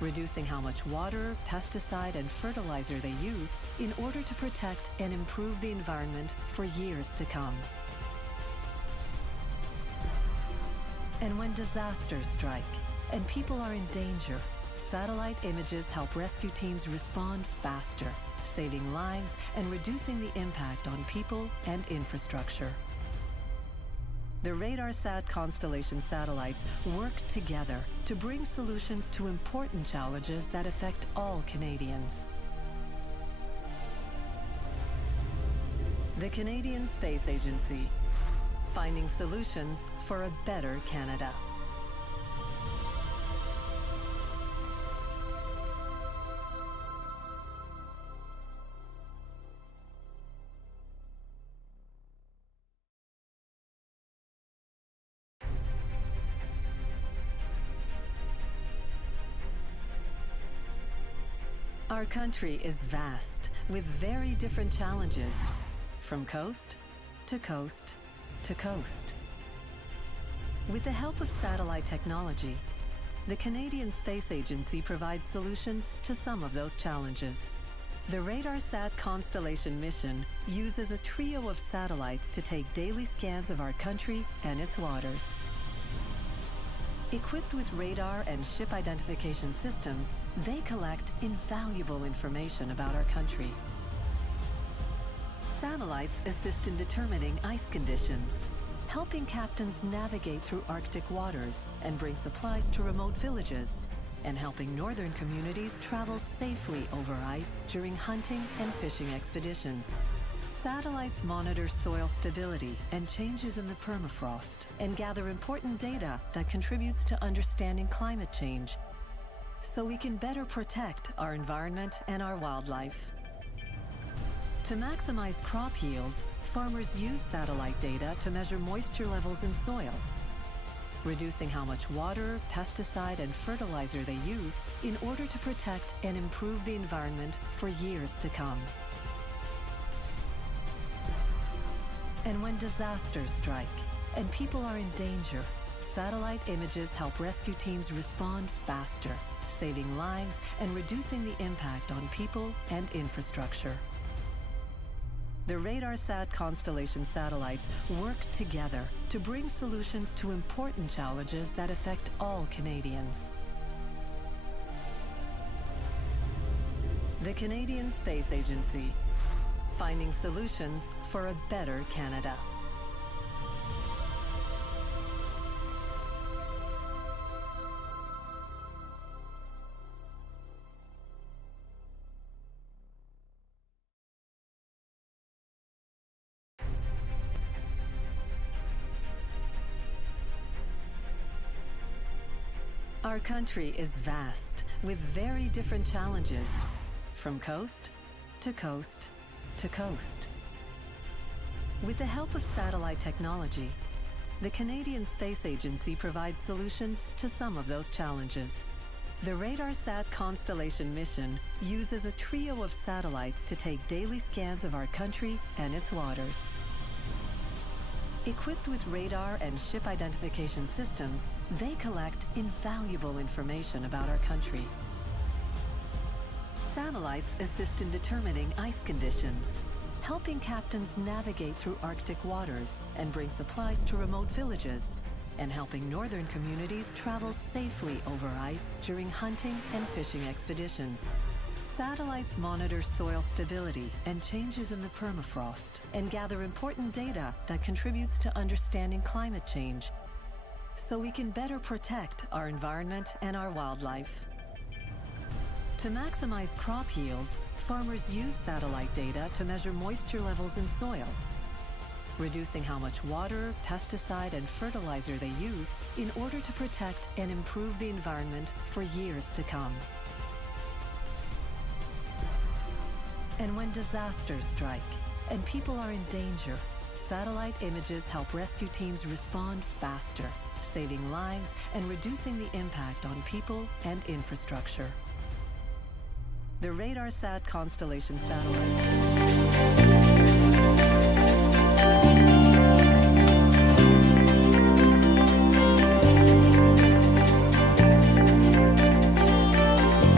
reducing how much water, pesticide, and fertilizer they use in order to protect and improve the environment for years to come. And when disasters strike and people are in danger, satellite images help rescue teams respond faster, saving lives and reducing the impact on people and infrastructure. The Radarsat Constellation satellites work together to bring solutions to important challenges that affect all Canadians. The Canadian Space Agency, finding solutions for a better Canada. Our country is vast, with very different challenges, from coast to coast to coast. With the help of satellite technology, the Canadian Space Agency provides solutions to some of those challenges. The Radarsat Constellation Mission uses a trio of satellites to take daily scans of our country and its waters. Equipped with radar and ship identification systems, they collect invaluable information about our country. Satellites assist in determining ice conditions, helping captains navigate through Arctic waters and bring supplies to remote villages, and helping northern communities travel safely over ice during hunting and fishing expeditions. Satellites monitor soil stability and changes in the permafrost and gather important data that contributes to understanding climate change, so we can better protect our environment and our wildlife. To maximize crop yields, farmers use satellite data to measure moisture levels in soil, reducing how much water, pesticide, and fertilizer they use in order to protect and improve the environment for years to come. And when disasters strike and people are in danger, satellite images help rescue teams respond faster, saving lives and reducing the impact on people and infrastructure. The Radarsat Constellation satellites work together to bring solutions to important challenges that affect all Canadians. The Canadian Space Agency, finding solutions for a better Canada. Our country is vast, with very different challenges, from coast to coast to coast. With the help of satellite technology, the Canadian Space Agency provides solutions to some of those challenges. The Radarsat Constellation Mission uses a trio of satellites to take daily scans of our country and its waters. Equipped with radar and ship identification systems, they collect invaluable information about our country. Satellites assist in determining ice conditions, helping captains navigate through Arctic waters and bring supplies to remote villages, and helping northern communities travel safely over ice during hunting and fishing expeditions. Satellites monitor soil stability and changes in the permafrost and gather important data that contributes to understanding climate change, so we can better protect our environment and our wildlife. To maximize crop yields, farmers use satellite data to measure moisture levels in soil, reducing how much water, pesticide, and fertilizer they use in order to protect and improve the environment for years to come. And when disasters strike and people are in danger, satellite images help rescue teams respond faster, saving lives and reducing the impact on people and infrastructure. The Radarsat Constellation satellites.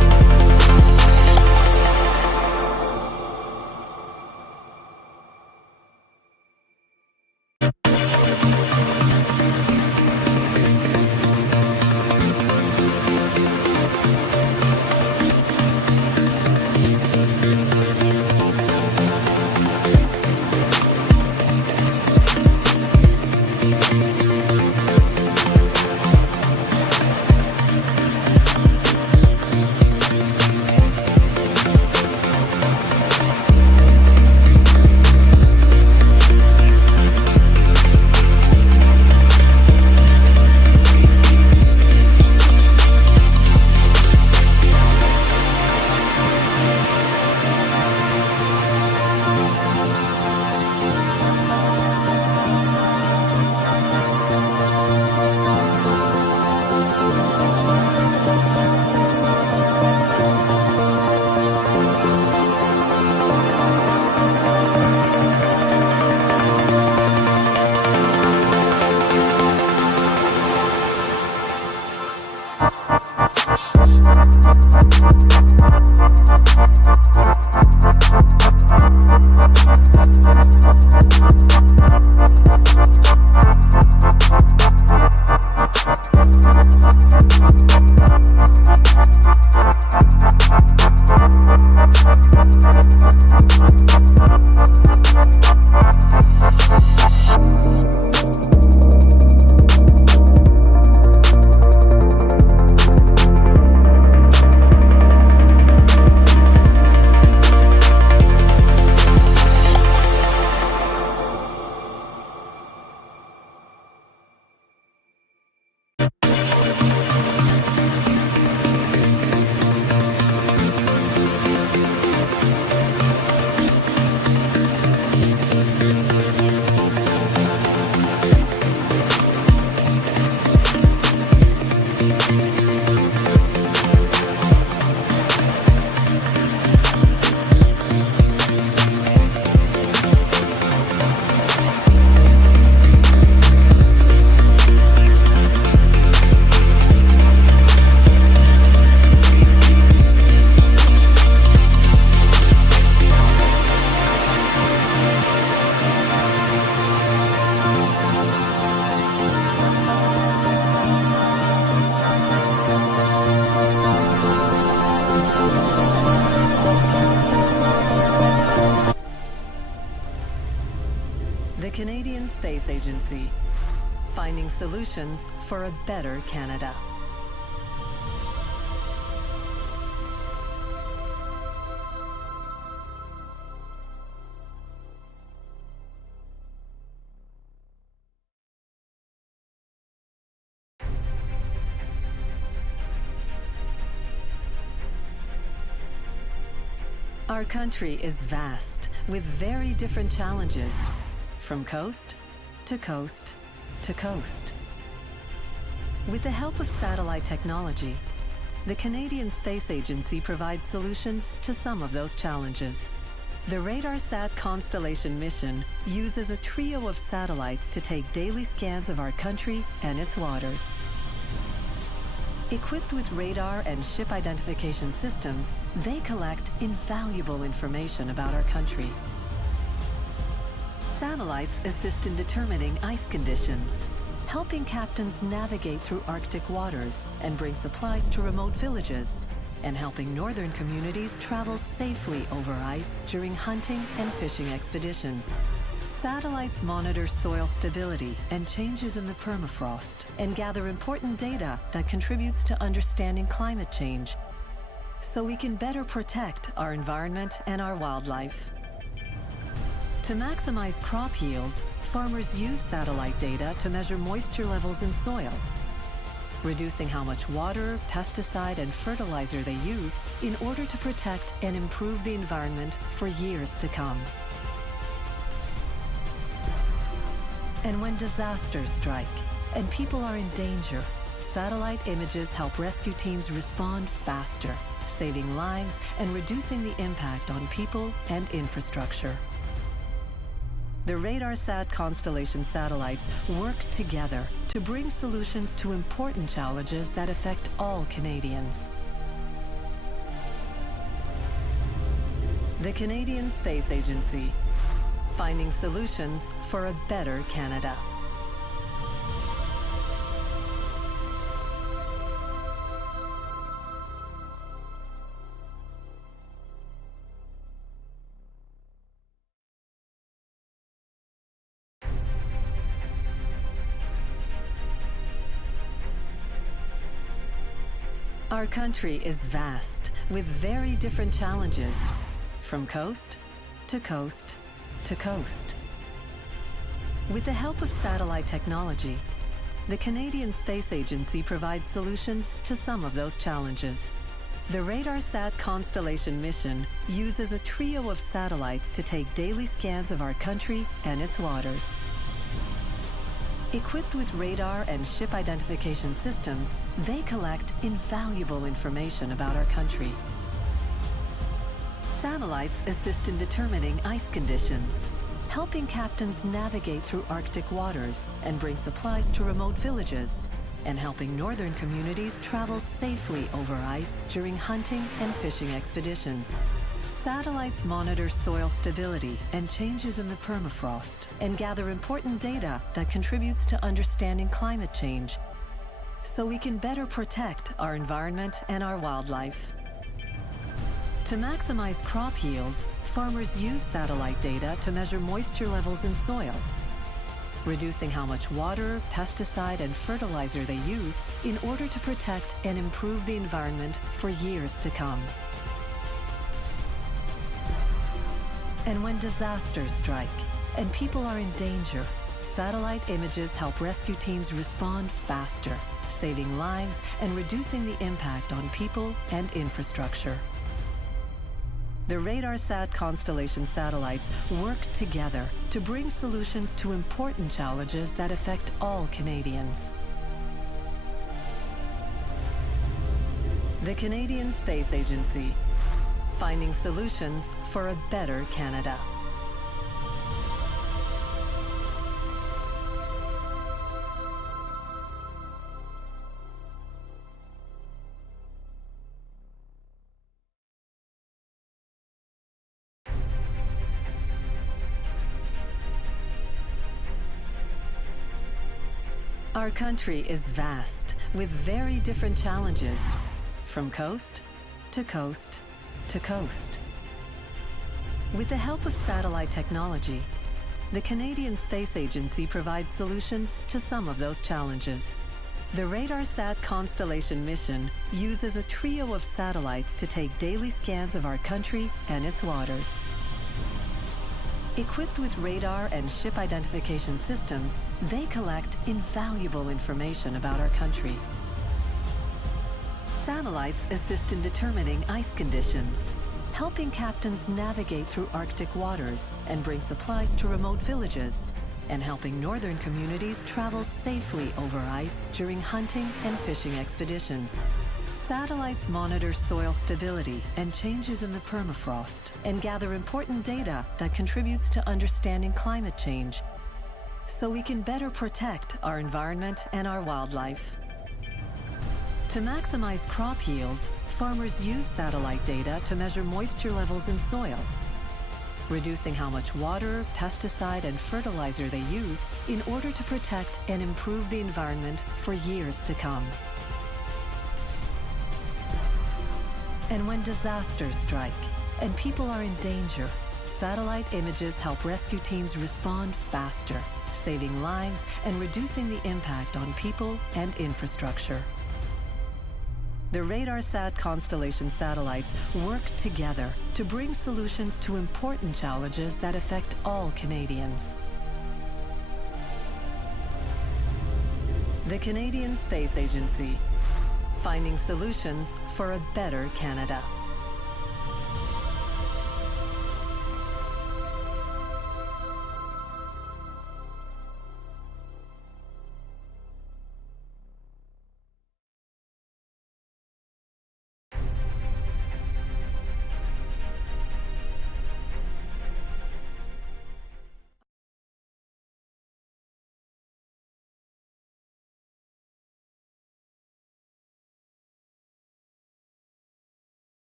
Canadian Space Agency, finding solutions for a better Canada. Our country is vast, with very different challenges, from coast to coast to coast. With the help of satellite technology, the Canadian Space Agency provides solutions to some of those challenges. The Radarsat Constellation Mission uses a trio of satellites to take daily scans of our country and its waters. Equipped with radar and ship identification systems, they collect invaluable information about our country. Satellites assist in determining ice conditions, helping captains navigate through Arctic waters and bring supplies to remote villages, and helping northern communities travel safely over ice during hunting and fishing expeditions. Satellites monitor soil stability and changes in the permafrost and gather important data that contributes to understanding climate change, so we can better protect our environment and our wildlife. To maximize crop yields, farmers use satellite data to measure moisture levels in soil, reducing how much water, pesticide, and fertilizer they use in order to protect and improve the environment for years to come. And when disasters strike and people are in danger, satellite images help rescue teams respond faster, saving lives and reducing the impact on people and infrastructure. The Radarsat Constellation satellites work together to bring solutions to important challenges that affect all Canadians. The Canadian Space Agency, finding solutions for a better Canada. Our country is vast, with very different challenges, from coast to coast to coast. With the help of satellite technology, the Canadian Space Agency provides solutions to some of those challenges. The Radarsat Constellation Mission uses a trio of satellites to take daily scans of our country and its waters. Equipped with radar and ship identification systems, they collect invaluable information about our country. Satellites assist in determining ice conditions, helping captains navigate through Arctic waters and bring supplies to remote villages, and helping northern communities travel safely over ice during hunting and fishing expeditions. Satellites monitor soil stability and changes in the permafrost and gather important data that contributes to understanding climate change, so we can better protect our environment and our wildlife. To maximize crop yields, farmers use satellite data to measure moisture levels in soil, reducing how much water, pesticide, and fertilizer they use in order to protect and improve the environment for years to come. And when disasters strike and people are in danger, satellite images help rescue teams respond faster, saving lives and reducing the impact on people and infrastructure. The Radarsat Constellation satellites work together to bring solutions to important challenges that affect all Canadians. The Canadian Space Agency, finding solutions for a better Canada. Our country is vast, with very different challenges, from coast to coast to coast. With the help of satellite technology, The Canadian Space Agency provides solutions to some of those challenges. The Radarsat Constellation Mission uses a trio of satellites to take daily scans of our country and its waters. Equipped with radar and ship identification systems, they collect invaluable information about our country. Satellites assist in determining ice conditions, helping captains navigate through Arctic waters and bring supplies to remote villages, and helping northern communities travel safely over ice during hunting and fishing expeditions. Satellites monitor soil stability and changes in the permafrost and gather important data that contributes to understanding climate change, so we can better protect our environment and our wildlife. To maximize crop yields, farmers use satellite data to measure moisture levels in soil, reducing how much water, pesticide, and fertilizer they use in order to protect and improve the environment for years to come. And when disasters strike and people are in danger, satellite images help rescue teams respond faster, saving lives and reducing the impact on people and infrastructure. The Radarsat Constellation satellites work together to bring solutions to important challenges that affect all Canadians. The Canadian Space Agency, finding solutions for a better Canada.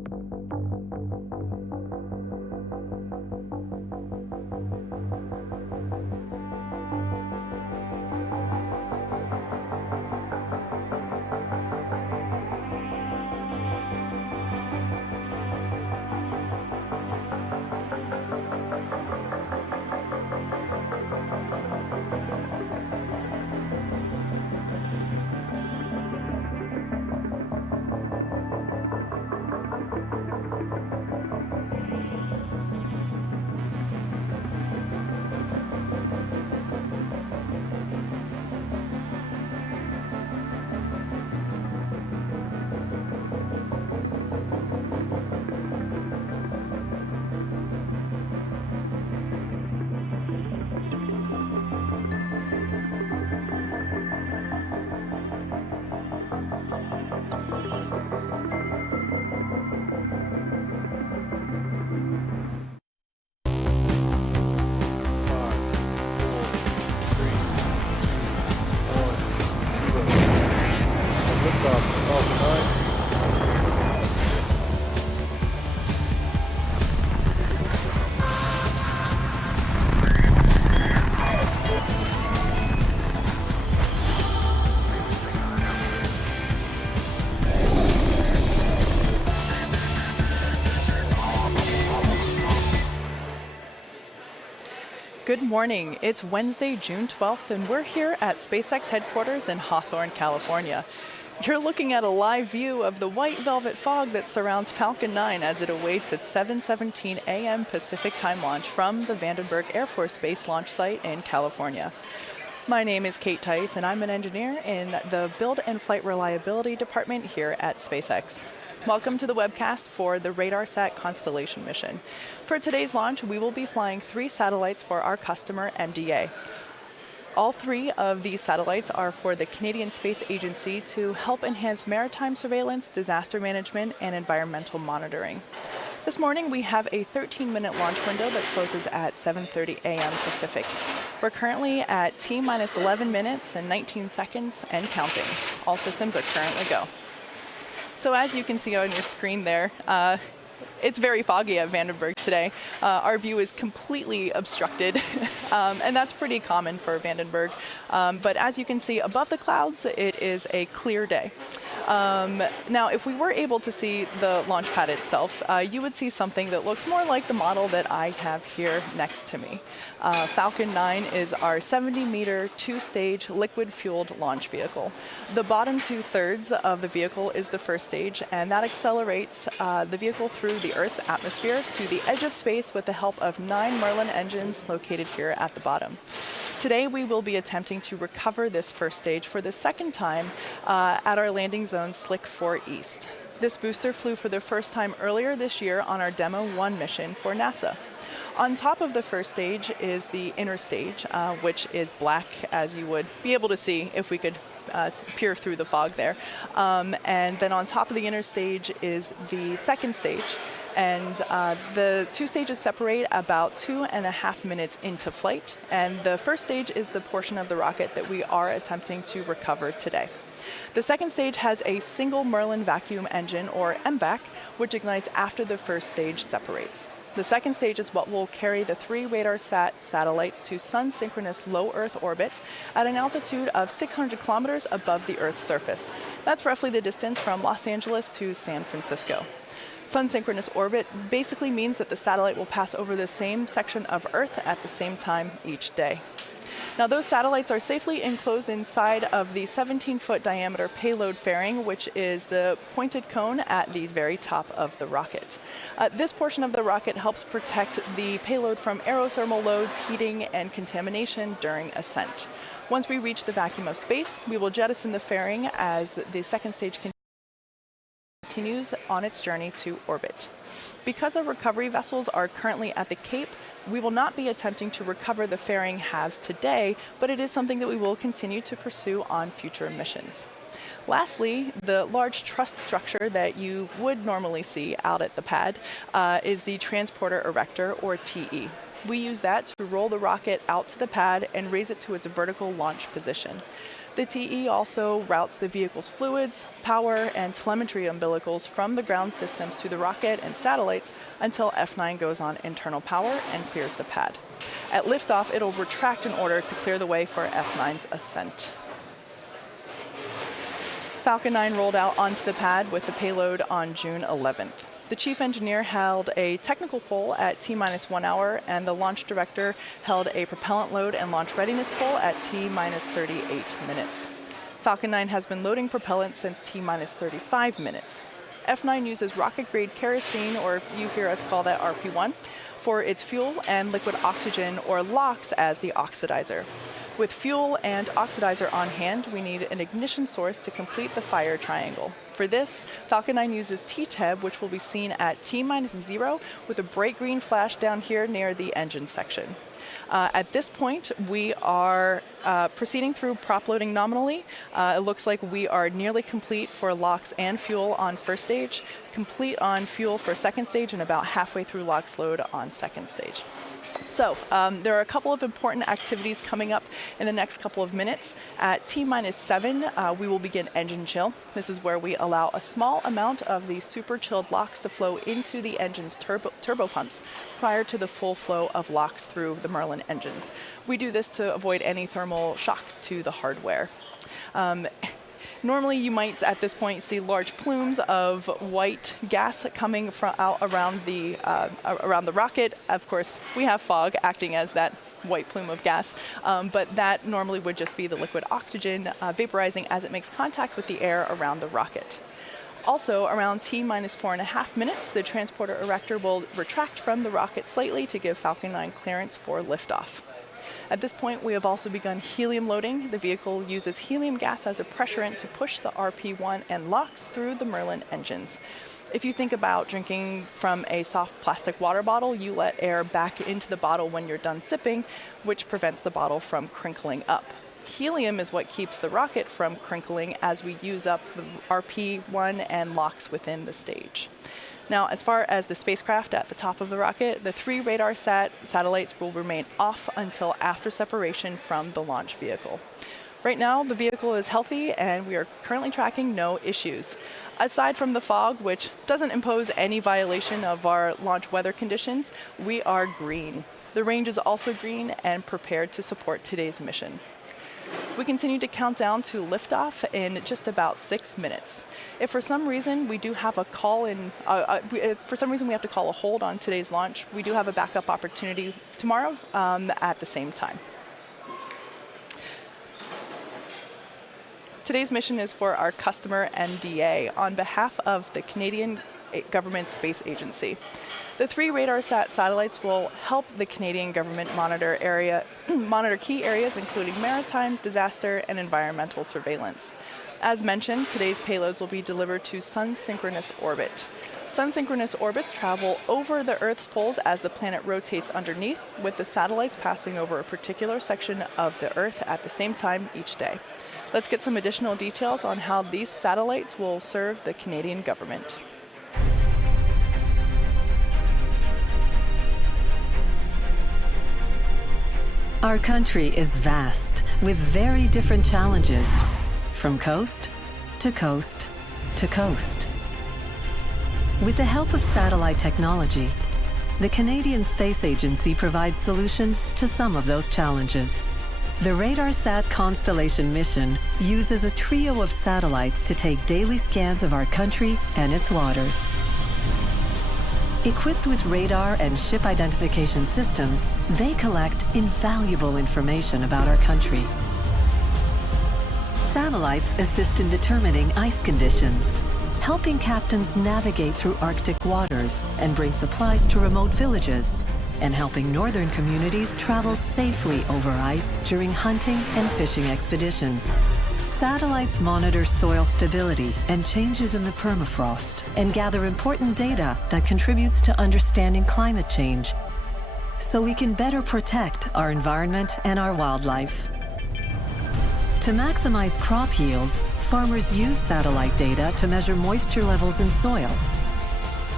Good morning. It's Wednesday, June 12th, and we're here at SpaceX headquarters in Hawthorne, California. You're looking at a live view of the white velvet fog that surrounds Falcon 9 as it awaits its 7:17 a.m. Pacific time launch from the Vandenberg Air Force Base launch site in California. My name is Kate Tice, and I'm an engineer in the Build and Flight Reliability Department here at SpaceX. Welcome to the webcast for the Radarsat Constellation Mission. For today's launch, we will be flying 3 satellites for our customer, MDA. All 3 of these satellites are for the Canadian Space Agency to help enhance maritime surveillance, disaster management, and environmental monitoring. This morning, we have a 13-minute launch window that closes at 7:30 a.m. Pacific. We're currently at T-minus 11 minutes and 19 seconds and counting. All systems are currently go. So as you can see on your screen there, it's very foggy at Vandenberg today. Our view is completely obstructed, and that's pretty common for Vandenberg. But as you can see above the clouds, it is a clear day. Now, if we were able to see the launch pad itself, you would see something that looks more like the model that I have here next to me. Falcon 9 is our 70-meter, 2-stage, liquid-fueled launch vehicle. The bottom 2/3 of the vehicle is the first stage, and that accelerates the vehicle through the Earth's atmosphere to the edge of space with the help of 9 Merlin engines located here at the bottom. Today, we will be attempting to recover this first stage for the second time at our landing zone Slick 4 East. This booster flew for the first time earlier this year on our Demo 1 mission for NASA. On top of the first stage is the inner stage, which is black, as you would be able to see if we could peer through the fog there. And then on top of the inner stage is the second stage. And the 2 stages separate about 2.5 minutes into flight. And the first stage is the portion of the rocket that we are attempting to recover today. The second stage has a single Merlin vacuum engine, or MVAC, which ignites after the first stage separates. The second stage is what will carry the 3 Radarsat satellites to sun-synchronous low Earth orbit at an altitude of 600 kilometers above the Earth's surface. That's roughly the distance from Los Angeles to San Francisco. Sun-synchronous orbit basically means that the satellite will pass over the same section of Earth at the same time each day. Now, those satellites are safely enclosed inside of the 17-foot diameter payload fairing, which is the pointed cone at the very top of the rocket. This portion of the rocket helps protect the payload from aerothermal loads, heating, and contamination during ascent. Once we reach the vacuum of space, we will jettison the fairing as the second stage continues on its journey to orbit. Because our recovery vessels are currently at the Cape, we will not be attempting to recover the fairing halves today, but it is something that we will continue to pursue on future missions. Lastly, the large truss structure that you would normally see out at the pad is the Transporter Erector, or TE. We use that to roll the rocket out to the pad and raise it to its vertical launch position. The TE also routes the vehicle's fluids, power, and telemetry umbilicals from the ground systems to the rocket and satellites until F9 goes on internal power and clears the pad. At liftoff, it'll retract in order to clear the way for F9's ascent. Falcon 9 rolled out onto the pad with the payload on June 11th. The chief engineer held a technical poll at T-1 hour, and the launch director held a propellant load and launch readiness poll at T-38 minutes. Falcon 9 has been loading propellant since T-35 minutes. F9 uses rocket-grade kerosene, or you hear us call that RP1, for its fuel, and liquid oxygen, or LOX, as the oxidizer. With fuel and oxidizer on hand, we need an ignition source to complete the fire triangle. For this, Falcon 9 uses TTEB, which will be seen at T-0 with a bright green flash down here near the engine section. At this point, we are proceeding through prop loading nominally. It looks like we are nearly complete for LOX and fuel on first stage, complete on fuel for second stage, and about halfway through LOX load on second stage. So there are a couple of important activities coming up in the next couple of minutes. At T-7, we will begin engine chill. This is where we allow a small amount of the super chilled LOX to flow into the engine's turbo pumps prior to the full flow of LOX through the Merlin engines. We do this to avoid any thermal shocks to the hardware. Normally, you might, at this point, see large plumes of white gas coming from out around the rocket. Of course, we have fog acting as that white plume of gas, but that normally would just be the liquid oxygen vaporizing as it makes contact with the air around the rocket. Also, around T-4.5 minutes, the transporter erector will retract from the rocket slightly to give Falcon 9 clearance for liftoff. At this point, we have also begun helium loading. The vehicle uses helium gas as a pressurant to push the RP1 and LOX through the Merlin engines. If you think about drinking from a soft plastic water bottle, you let air back into the bottle when you're done sipping, which prevents the bottle from crinkling up. Helium is what keeps the rocket from crinkling as we use up the RP1 and LOX within the stage. Now, as far as the spacecraft at the top of the rocket, the 3 Radarsat satellites will remain off until after separation from the launch vehicle. Right now, the vehicle is healthy, and we are currently tracking no issues. Aside from the fog, which doesn't impose any violation of our launch weather conditions, we are green. The range is also green and prepared to support today's mission. We continue to count down to liftoff in just about 6 minutes. If for some reason we do have a call in, for some reason we have to call a hold on today's launch, we do have a backup opportunity tomorrow at the same time. Today's mission is for our customer NDA on behalf of the Canadian Government Space Agency. The 3 Radarsat satellites will help the Canadian government monitor key areas including maritime, disaster, and environmental surveillance. As mentioned, today's payloads will be delivered to sun-synchronous orbit. Sun-synchronous orbits travel over the Earth's poles as the planet rotates underneath, with the satellites passing over a particular section of the Earth at the same time each day. Let's get some additional details on how these satellites will serve the Canadian government. Our country is vast, with very different challenges, from coast to coast to coast. With the help of satellite technology, the Canadian Space Agency provides solutions to some of those challenges. The Radarsat Constellation Mission uses a trio of satellites to take daily scans of our country and its waters. Equipped with radar and ship identification systems, they collect invaluable information about our country. Satellites assist in determining ice conditions, helping captains navigate through Arctic waters and bring supplies to remote villages, and helping northern communities travel safely over ice during hunting and fishing expeditions. Satellites monitor soil stability and changes in the permafrost and gather important data that contributes to understanding climate change, so we can better protect our environment and our wildlife. To maximize crop yields, farmers use satellite data to measure moisture levels in soil.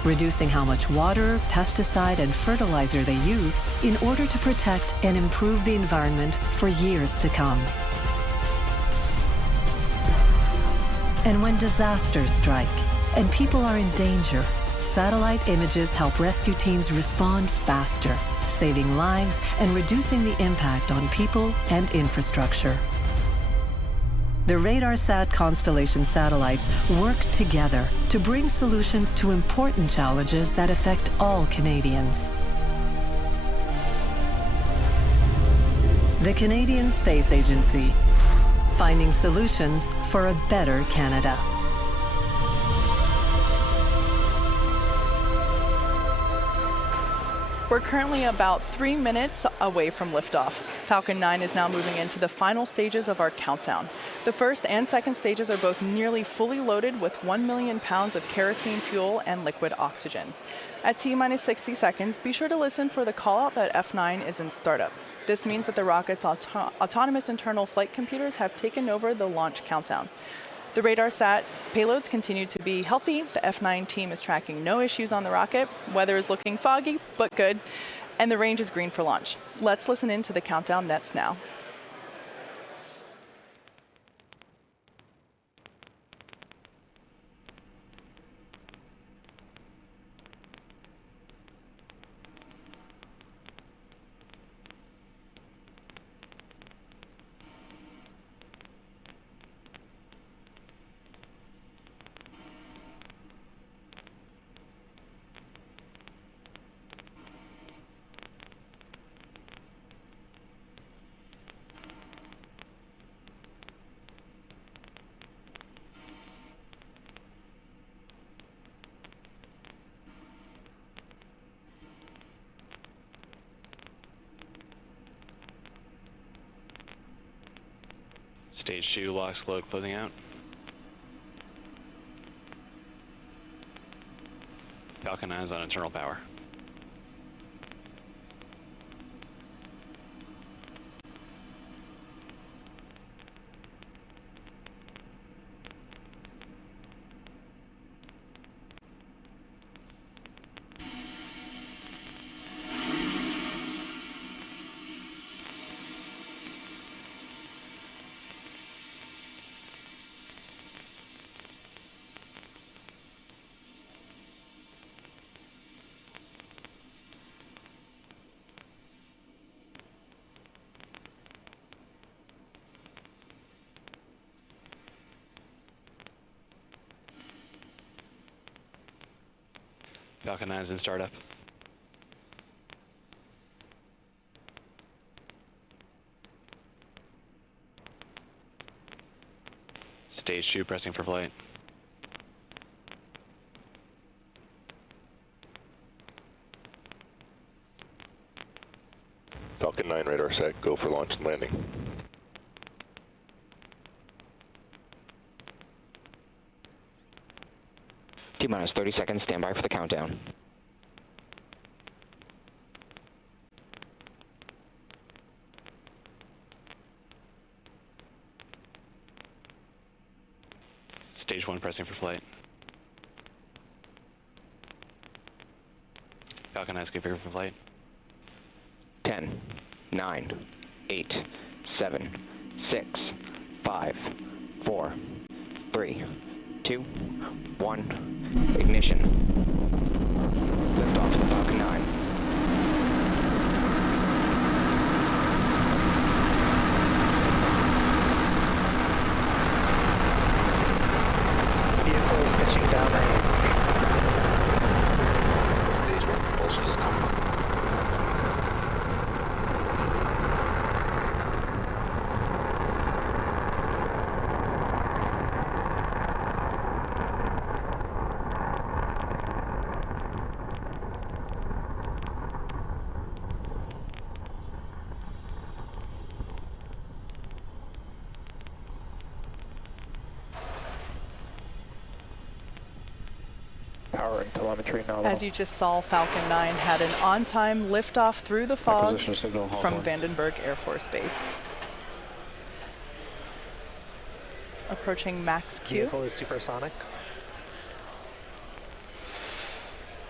reducing how much water, pesticide, and fertilizer they use in order to protect and improve the environment for years to come. And when disasters strike and people are in danger, satellite images help rescue teams respond faster, saving lives and reducing the impact on people and infrastructure. The Radarsat Constellation satellites work together to bring solutions to important challenges that affect all Canadians. The Canadian Space Agency, finding solutions for a better Canada. We're currently about 3 minutes away from liftoff. Falcon 9 is now moving into the final stages of our countdown. The first and second stages are both nearly fully loaded with 1 million pounds of kerosene fuel and liquid oxygen. At T-minus 60 seconds, be sure to listen for the call out that F9 is in startup. This means that the rocket's autonomous internal flight computers have taken over the launch countdown. The Radarsat payloads continue to be healthy. The F9 team is tracking no issues on the rocket. Weather is looking foggy, but good. And the range is green for launch. Let's listen in to the countdown nets now. Stage 2, lock slow, closing out. Falcon 9 is on internal power. Falcon 9 is in startup. Stage 2 pressing for flight. Falcon 9 Radarsat, go for launch and landing. T-minus 30 seconds, stand by for the countdown. Stage 1 pressing for flight. Falcon 9 is configured for flight. 10, 9, 8, 7, 6, 5, 4, 3, 2, 1. Ignition. Lift off the Falcon 9. Vehicle pitching downrange. Stage 1 propulsion is nominal. Power and telemetry nominal. As you just saw, Falcon 9 had an on-time liftoff through the fog Acquisition signal, from Hawthorne. Vandenberg Air Force Base. Approaching max Q. Vehicle is supersonic.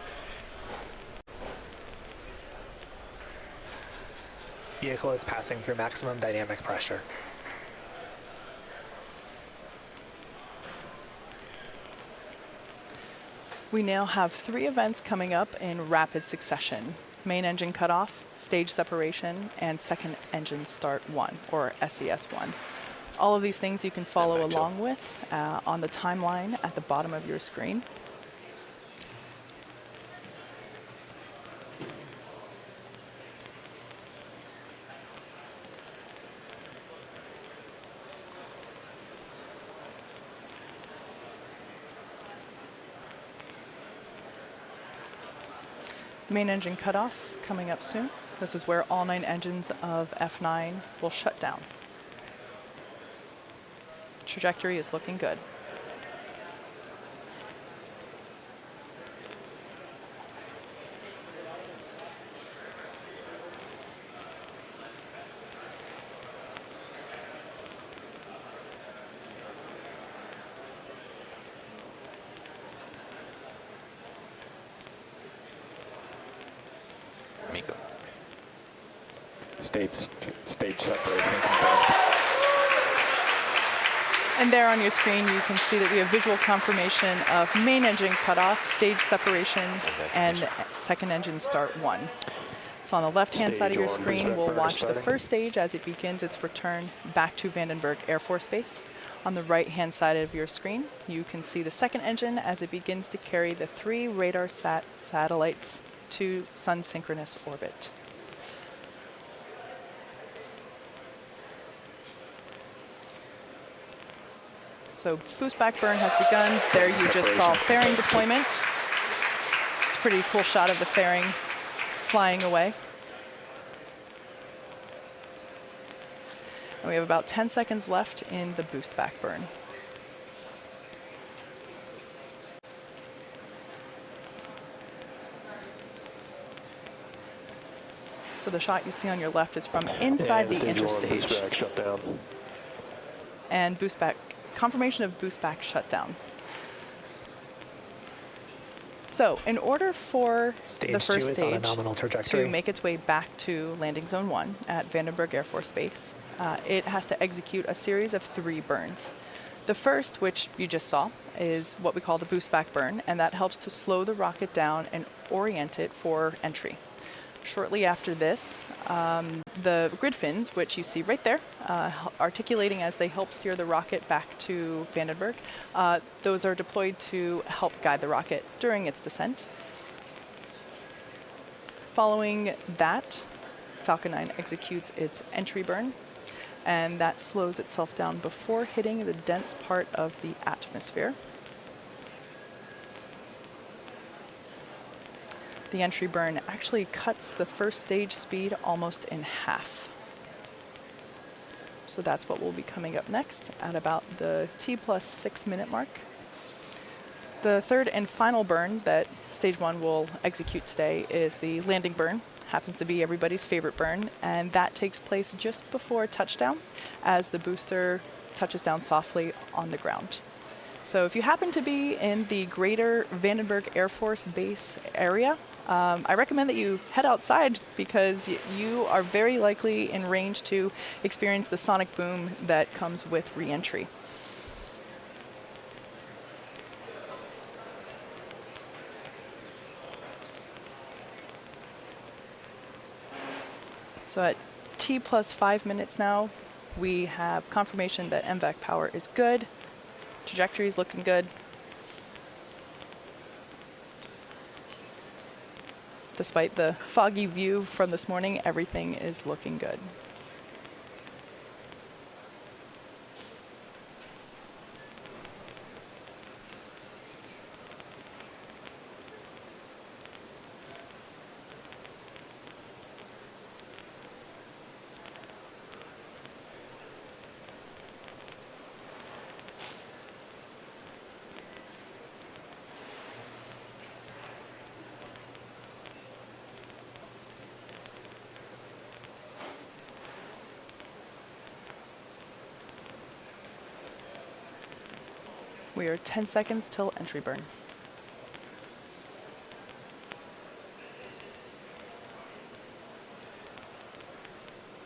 Vehicle is passing through maximum dynamic pressure. We now have 3 events coming up in rapid succession: main engine cutoff, stage separation, and second engine start 1, or SES 1. All of these things you can follow along with on the timeline at the bottom of your screen. Main engine cutoff coming up soon. This is where all 9 engines of F9 will shut down. Trajectory is looking good. Miko. Stage separation confirmed. And there on your screen, you can see that we have visual confirmation of main engine cutoff, stage separation, and second engine start 1. So on the left-hand side of your screen, we'll watch the first stage as it begins its return back to Vandenberg Air Force Base. On the right-hand side of your screen, you can see the second engine as it begins to carry the 3 Radarsat satellites to sun-synchronous orbit. So boost back burn has begun. There you just saw fairing deployment. It's a pretty cool shot of the fairing flying away. And we have about 10 seconds left in the boost back burn. So the shot you see on your left is from inside the interstage. And boost back, confirmation of boost back shutdown. So in order for the first stage to make its way back to landing zone 1 at Vandenberg Air Force Base, it has to execute a series of 3 burns. The first, which you just saw, is what we call the boost back burn, and that helps to slow the rocket down and orient it for entry. Shortly after this, the grid fins, which you see right there, articulating as they help steer the rocket back to Vandenberg, those are deployed to help guide the rocket during its descent. Following that, Falcon 9 executes its entry burn, and that slows itself down before hitting the dense part of the atmosphere. The entry burn actually cuts the first stage speed almost in half. So that's what will be coming up next at about the T+6 minute mark. The third and final burn that stage 1 will execute today is the landing burn. Happens to be everybody's favorite burn, and that takes place just before touchdown as the booster touches down softly on the ground. So if you happen to be in the greater Vandenberg Air Force Base area, I recommend that you head outside because you are very likely in range to experience the sonic boom that comes with re-entry. So at T+5 minutes now, we have confirmation that MVAC power is good, trajectory is looking good. Despite the foggy view from this morning, everything is looking good. We are 10 seconds till entry burn.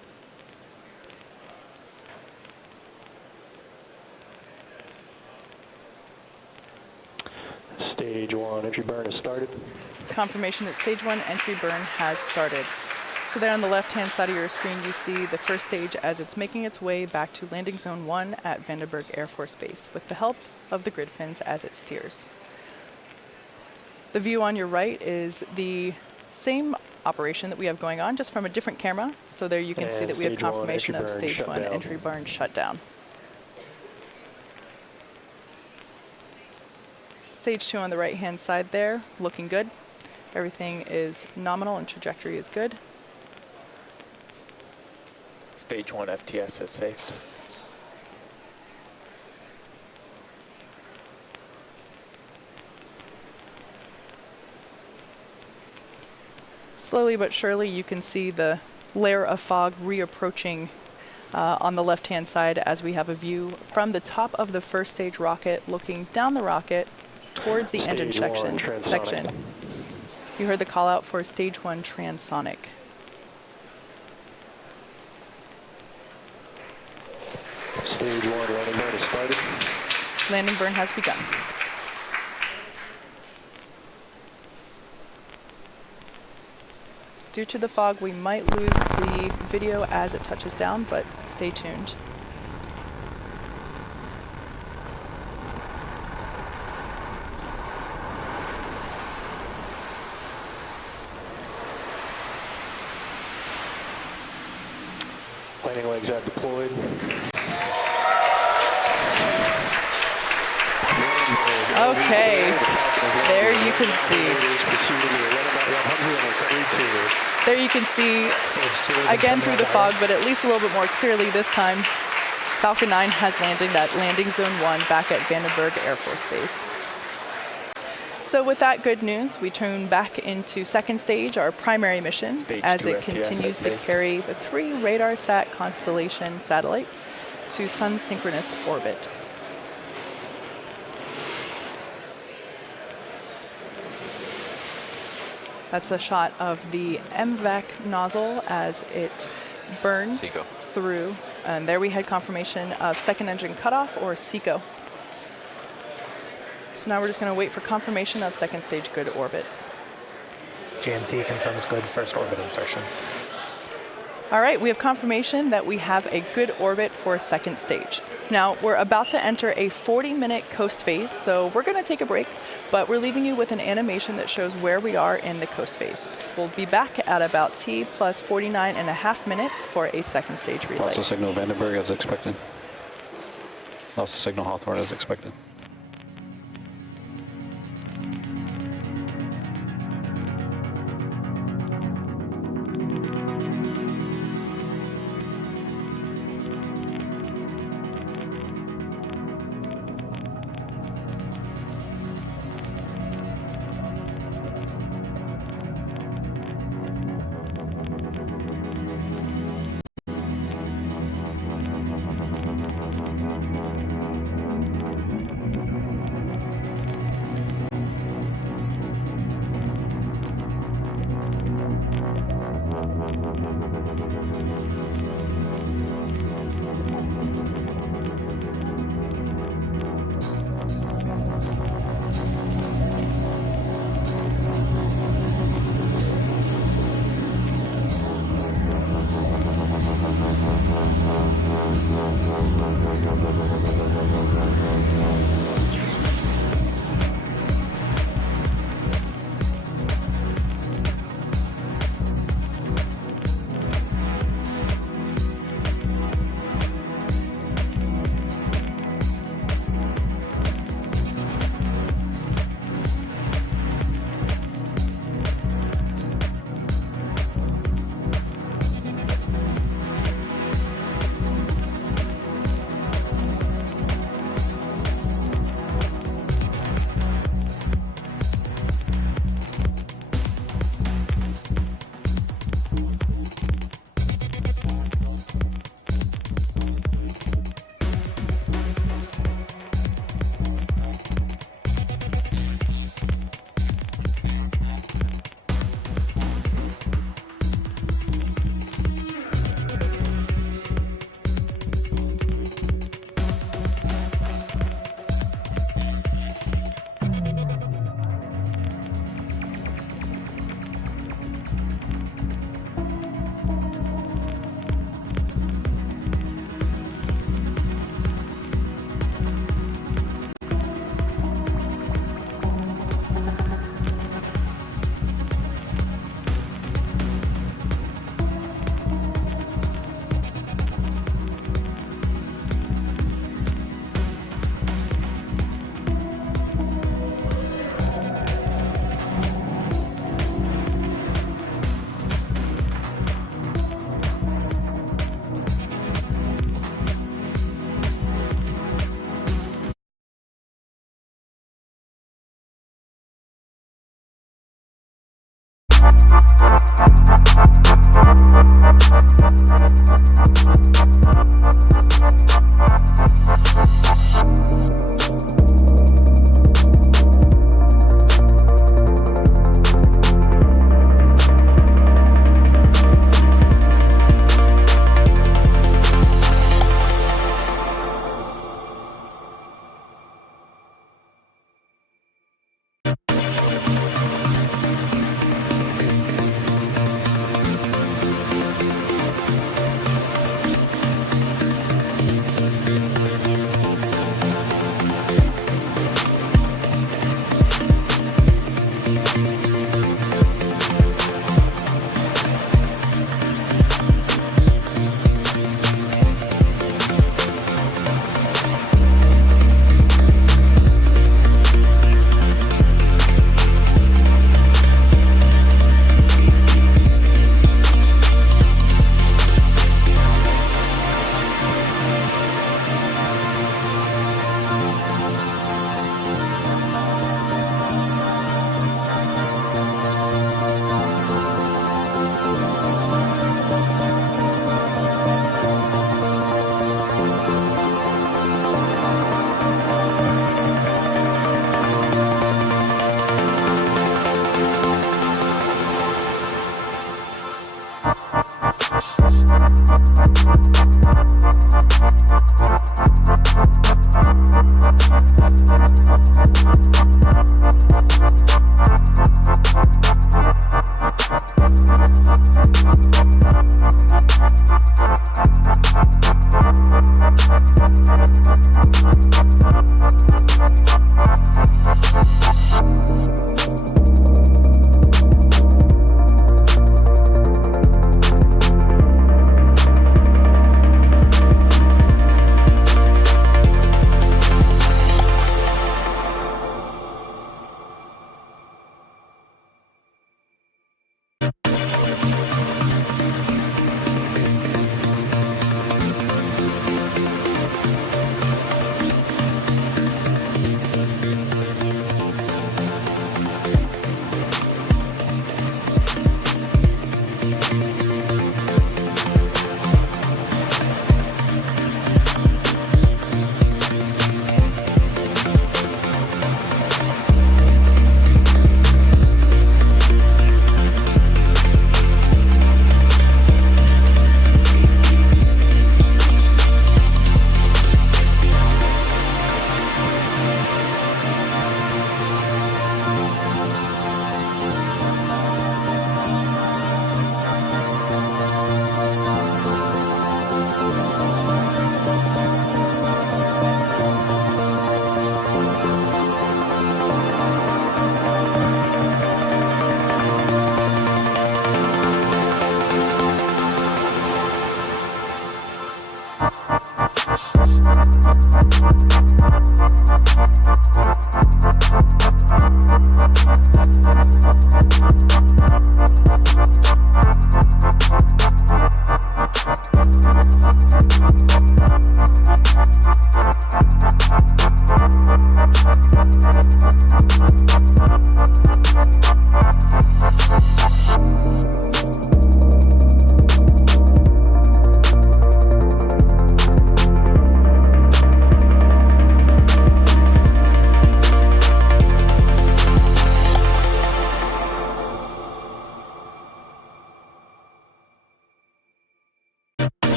entry burn has started. Confirmation that stage 1 entry burn has started. So there on the left-hand side of your screen, you see the first stage as it's making its way back to landing zone 1 at Vandenberg Air Force Base with the help of the grid fins as it steers. The view on your right is the same operation that we have going on, just from a different camera. So there you can see that we have confirmation of stage 1 entry burn shutdown. Stage 2 on the right-hand side there, looking good. Everything is nominal and trajectory is good. Stage 1 FTS is safe. Slowly but surely you can see the layer of fog reapproaching on the left-hand side as we have a view from the top of the first stage rocket looking down the rocket towards the engine section. You heard the call out for stage 1 transonic. Stage 1 landing burn has started. Landing burn has begun. Due to the fog, we might lose the video as it touches down, but stay tuned. Landing legs are deployed. Okay, there you can see. There you can see, again through the fog, but at least a little bit more clearly this time, Falcon 9 has landed at landing zone 1 back at Vandenberg Air Force Base. So with that good news, we turn back into second stage, our primary mission, as it continues to carry the 3 Radarsat Constellation satellites to sun-synchronous orbit. That's a shot of the MVAC nozzle as it burns through. And there we had confirmation of second engine cutoff, or SECO. So now we're just going to wait for confirmation of second stage good orbit. GNC confirms good first orbit insertion. All right, we have confirmation that we have a good orbit for second stage. Now, we're about to enter a 40-minute coast phase, so we're going to take a break, but we're leaving you with an animation that shows where we are in the coast phase. We'll be back at about T plus 49.5 minutes for a second stage relay. Also signal Vandenberg as expected. Also signal Hawthorne as expected.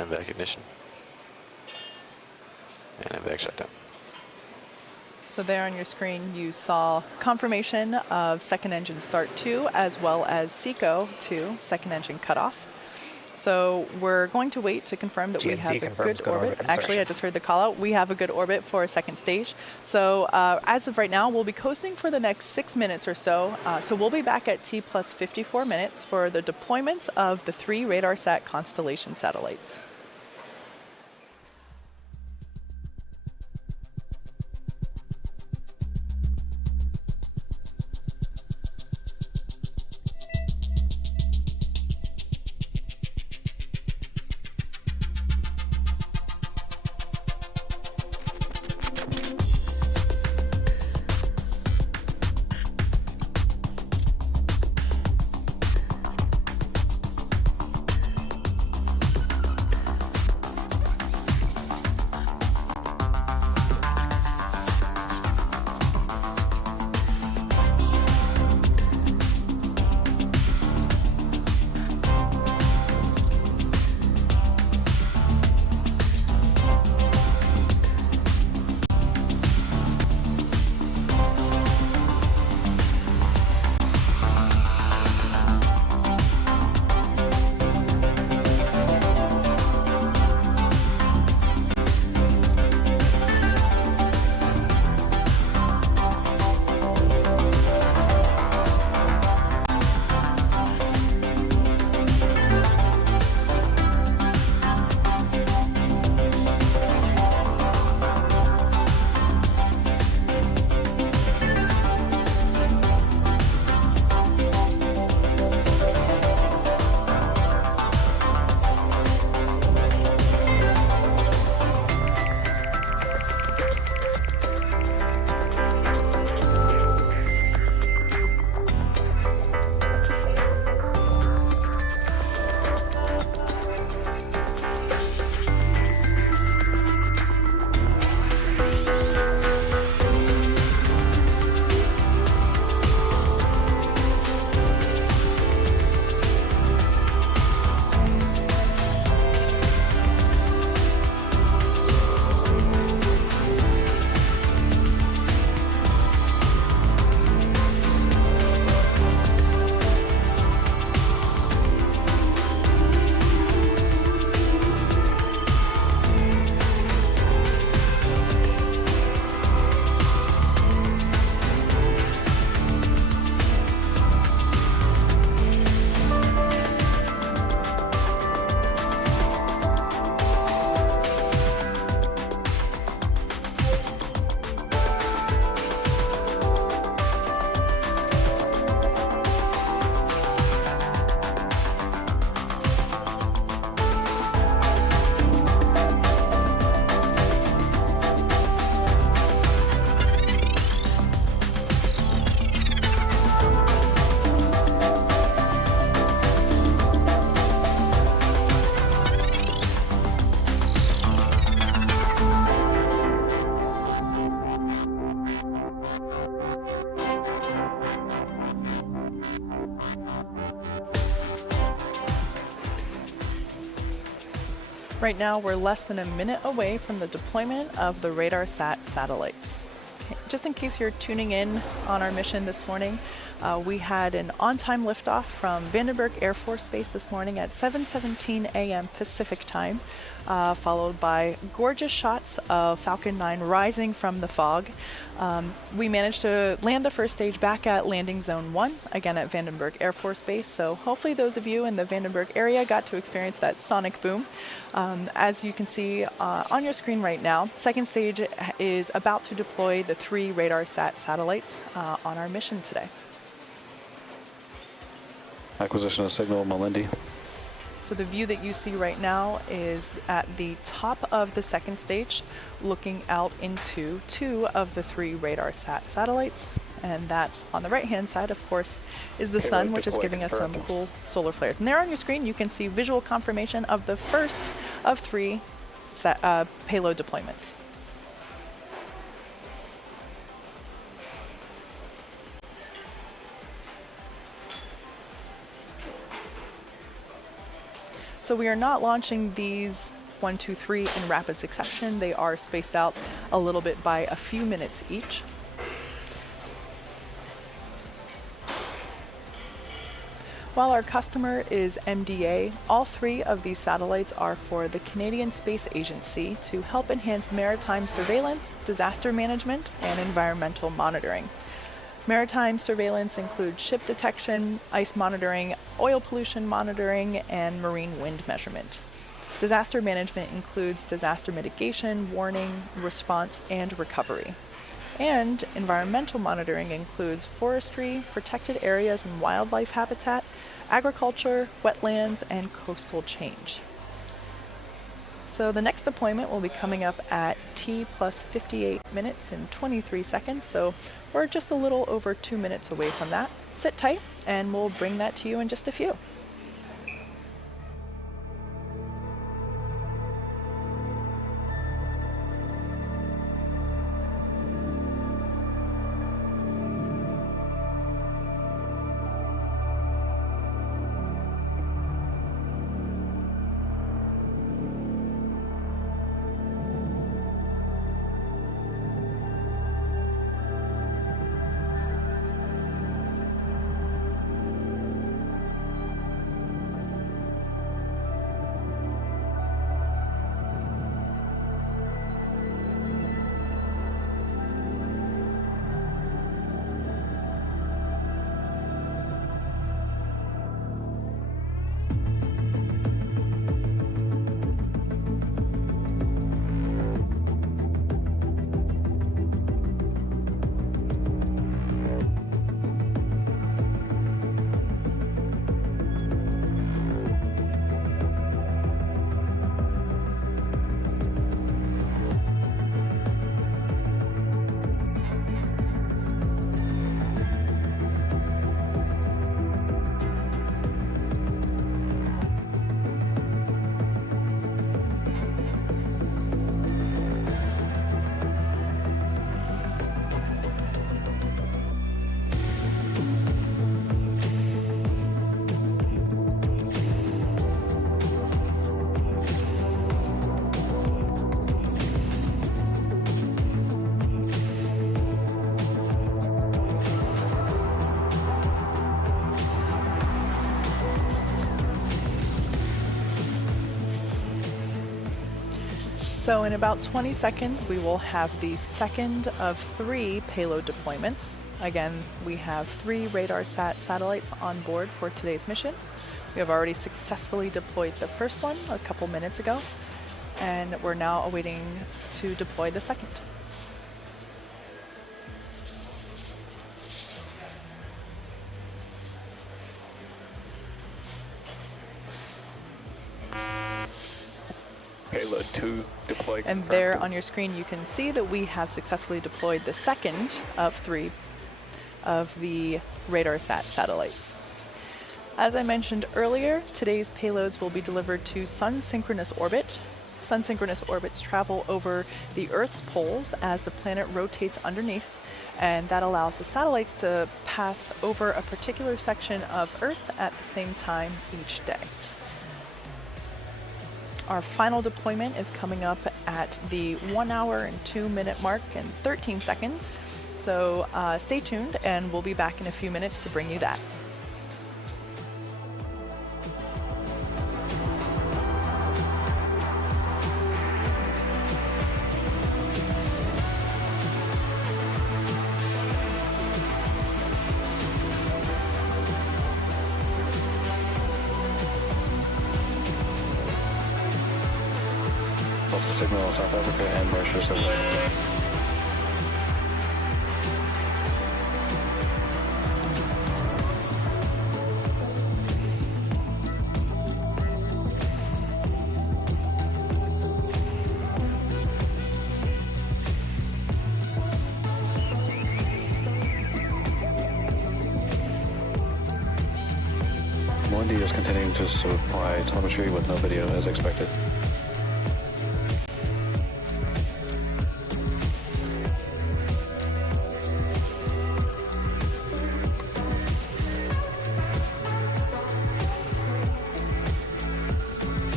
and back ignition. And back shutdown. So there on your screen, you saw confirmation of second engine start 2, as well as SECO 2, second engine cutoff. So we're going to wait to confirm that we have a good orbit. Actually, I just heard the call out. We have a good orbit for a second stage. So as of right now, we'll be coasting for the next 6 minutes or so. So we'll be back at T plus 54 minutes for the deployments of the 3 Radarsat Constellation satellites. Right now, we're less than a minute away from the deployment of the Radarsat satellites. Okay, just in case you're tuning in on our mission this morning, we had an on-time liftoff from Vandenberg Air Force Base this morning at 7:17 a.m. Pacific time, followed by gorgeous shots of Falcon 9 rising from the fog. We managed to land the first stage back at landing zone 1, again at Vandenberg Air Force Base, so hopefully those of you in the Vandenberg area got to experience that sonic boom. As you can see on your screen right now, second stage is about to deploy the 3 Radarsat satellites on our mission today. Acquisition of signal, Malindi. So the view that you see right now is at the top of the second stage, looking out into 2 of the 3 Radarsat satellites. And that on the right-hand side, of course, is the sun, which is giving us some cool solar flares. And there on your screen, you can see visual confirmation of the first of 3 payload deployments. So So we are not launching these 1, 2, 3 in rapid succession. They are spaced out a little bit by a few minutes each. While our customer is MDA, all 3 of these satellites are for the Canadian Space Agency to help enhance maritime surveillance, disaster management, and environmental monitoring. Maritime surveillance includes ship detection, ice monitoring, oil pollution monitoring, and marine wind measurement. Disaster management includes disaster mitigation, warning, response, and recovery. And environmental monitoring includes forestry, protected areas and wildlife habitat, agriculture, wetlands, and coastal change. So the next deployment will be coming up at T plus 58 minutes and 23 seconds, so we're just a little over 2 minutes away from that. Sit tight, and we'll bring that to you in just a few. So in about 20 seconds, we will have the second of 3 payload deployments. Again, we have 3 Radarsat satellites on board for today's mission. We have already successfully deployed the first one a couple minutes ago, and we're now awaiting to deploy the second. Payload 2 deployed. And there on your screen, you can see that we have successfully deployed the second of 3 of the Radarsat satellites. As I mentioned earlier, today's payloads will be delivered to sun-synchronous orbit. Sun-synchronous orbits travel over the Earth's poles as the planet rotates underneath, and that allows the satellites to pass over a particular section of Earth at the same time each day. Our final deployment is coming up at the 1 hour and 2 minute mark and 13 seconds. So stay tuned, and we'll be back in a few minutes to bring you that. Also signal South Africa and Mauritius. Mondi is continuing to supply telemetry with no video as expected.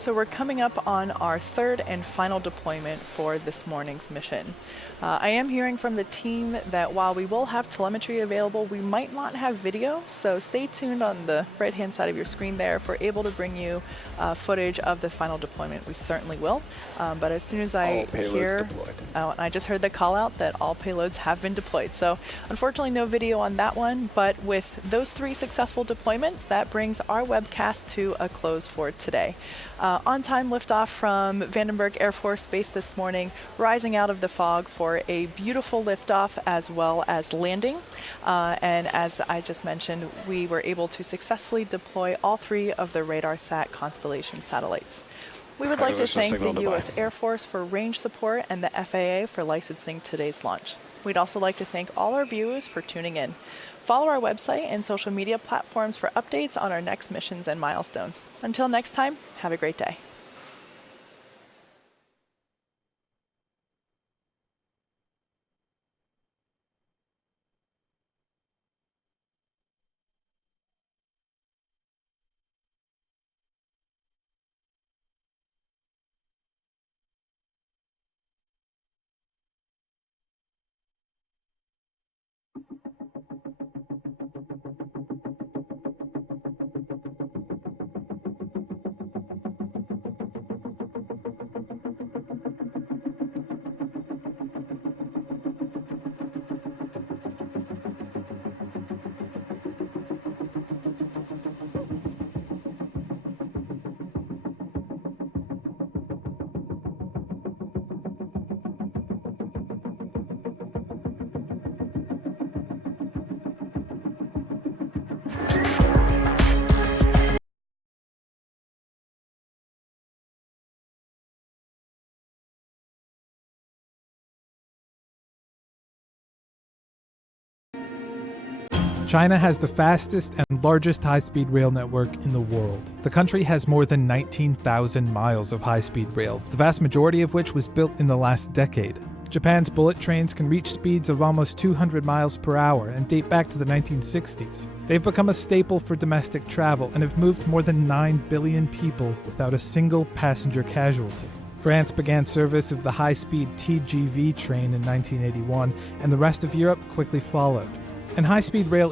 So we're coming up on our third and final deployment for this morning's mission. I am hearing from the team that while we will have telemetry available, we might not have video, so stay tuned on the right-hand side of your screen there. If we're able to bring you footage of the final deployment, we certainly will. But as soon as I hear, I just heard the call out that all payloads have been deployed. So unfortunately no video on that one, but with those 3 successful deployments, that brings our webcast to a close for today. On-time liftoff from Vandenberg Air Force Base this morning, rising out of the fog for a beautiful liftoff as well as landing. And as I just mentioned, we were able to successfully deploy all 3 of the Radarsat Constellation satellites. We would like to thank the U.S. Air Force for range support and the FAA for licensing today's launch. We'd also like to thank all our viewers for tuning in. Follow our website and social media platforms for updates on our next missions and milestones. Until next time, have a great day. China has the fastest and largest high-speed rail network in the world. The country has more than 19,000 miles of high-speed rail, the vast majority of which was built in the last decade. Japan's bullet trains can reach speeds of almost 200 miles per hour and date back to the 1960s. They've become a staple for domestic travel and have moved more than 9 billion people without a single passenger casualty. France began service of the high-speed TGV train in 1981, and the rest of Europe quickly followed. And high-speed rail